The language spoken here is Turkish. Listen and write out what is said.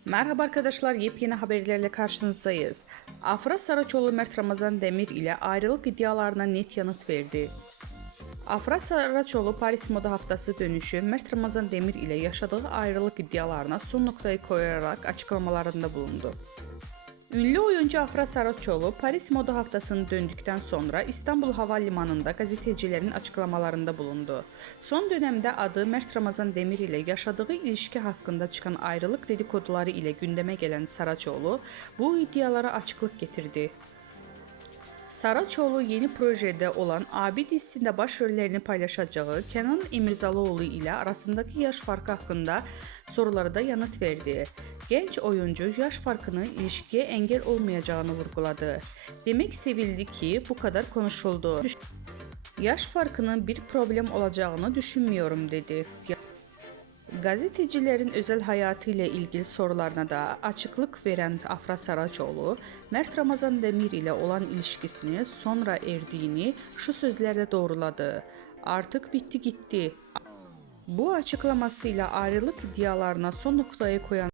Merhaba arkadaşlar, yepyeni haberlerle karşınızdayız. Afra Saraçoğlu Mert Ramazan Demir ile ayrılık iddialarına net yanıt verdi. Afra Saraçoğlu Paris Moda Haftası dönüşü Mert Ramazan Demir ile yaşadığı ayrılık iddialarına son noktayı koyarak açıklamalarında bulundu. Ünlü oyuncu Afra Saraçoğlu Paris Moda Haftası'nı döndükten sonra İstanbul Havalimanı'nda gazetecilerin açıklamalarında bulundu. Son dönemde adı Mert Ramazan Demir ile yaşadığı ilişki hakkında çıkan ayrılık dedikoduları ile gündeme gelen Saraçoğlu bu iddialara açıklık getirdi. Saraçoğlu yeni projede olan Abi dizisinde başrollerini paylaşacağı Kenan İmirzalıoğlu ile arasındaki yaş farkı hakkında sorulara da yanıt verdi. Genç oyuncu yaş farkının ilişkiye engel olmayacağını vurguladı. Demek sevildi ki bu kadar konuşuldu. Yaş farkının bir problem olacağını düşünmüyorum dedi. Gazetecilerin özel hayatı ile ilgili sorularına da açıklık veren Afra Saraçoğlu, Mert Ramazan Demir ile olan ilişkisini sonra erdiğini şu sözlerle doğruladı. Artık bitti gitti. Bu açıklamasıyla ayrılık iddialarına son noktayı koyan